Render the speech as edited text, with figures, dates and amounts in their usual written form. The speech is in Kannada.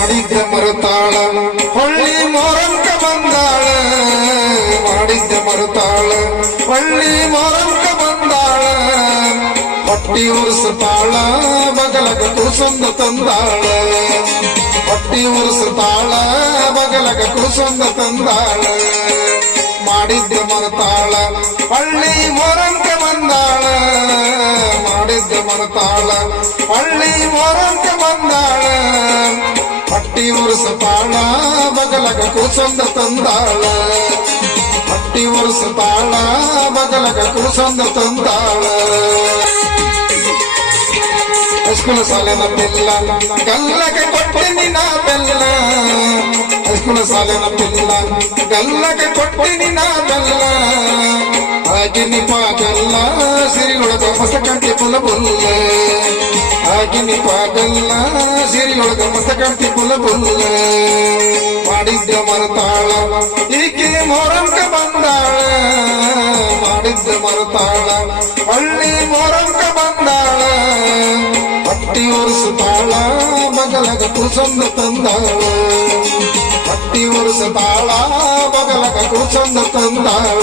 ಮಾಡಿದ್ದ ಮರುತಾಳ ಹೊಳ್ಳಿ ಮೊರಂಕ ಬಂದಾಳ ಮಾಡಿದ್ದ ಮರುತಾಳ ಹೊಳ್ಳಿ ಮೊರಂಕ ಬಂದಾಳ ಹೊಟ್ಟಿ ಉರ್ಸ್ತಾಳ ಬಗಲಗ ಕುಸಂದ ತಂದಾಳ ಹೊಟ್ಟಿ ಉರ್ಸ್ತಾಳ ಬಗಲಗ ಕುಸಂದ ತಂದಾಳ ಮಾಡಿದ್ದ ಮರುತಾಳ ಹೊಳ್ಳಿ ಮೊರಂಕ ಬಂದಾಳ ಮಾಡಿದ್ದ ಮರುತಾಳ ಹೊಳ್ಳಿ ಮೊರಂಕ ಬಂದಾಳ ಹೊಟ್ಟಿ ಉರ್ಸ್ತಾಳ ಬಗಲಗ ಕುಸಂದ ತಂದಾಳ ಹೊಟ್ಟಿ ಉರ್ಸ್ತಾಳ ಬಗಲಗ ಕುಸಂದ ತಂದಾಳ ಹೈಸ್ಕೂಲ್ ಸಾಲಿನ ಪಿಲ್ಲ ಗಲ್ಲಗೆ ಕೊಟ್ಟಿನಿ ನಾ ಬೆಲ್ಲ ಹೈಸ್ಕೂಲ್ ಸಾಲಿನ ಪಿಲ್ಲ ಗಲ್ಲಗೆ ಕೊಟ್ಟಿನಿ ನಾ ಬೆಲ್ಲ ಆಗಿನಿ ಪಾಗಲ್ಲ ಸಿರಿಯೊಳಗ ಮಸಕಂಟಿ ಪುಲ ಬುಲ್ಲ ಆಗಿನಿ ಪಾಗಲ್ಲ ಸಿರಿಯೊಳಗ ಮಸಕಂಟಿ ಪುಲ ಬುಲ್ಲ ಮಾಡಿದ್ದ ಮರುತಾಳ ಈಕೆ ಮೊರಂಕ ಬಂದಾಳ ಮಾಡಿದ್ದ ಮರುತಾಳ ಹಳ್ಳಿ ಮೊರಂಕ ಬಂದಾಳ ಹೊಟ್ಟಿ ಉರ್ಸ್ತಾಳ ಬಗಲಗ ಕುಸಂದ ತಂದಾಳ ಹೊಟ್ಟಿ ಉರ್ಸ್ತಾಳ ಬಗಲಗ ಕುಸಂದ ತಂದಾಳ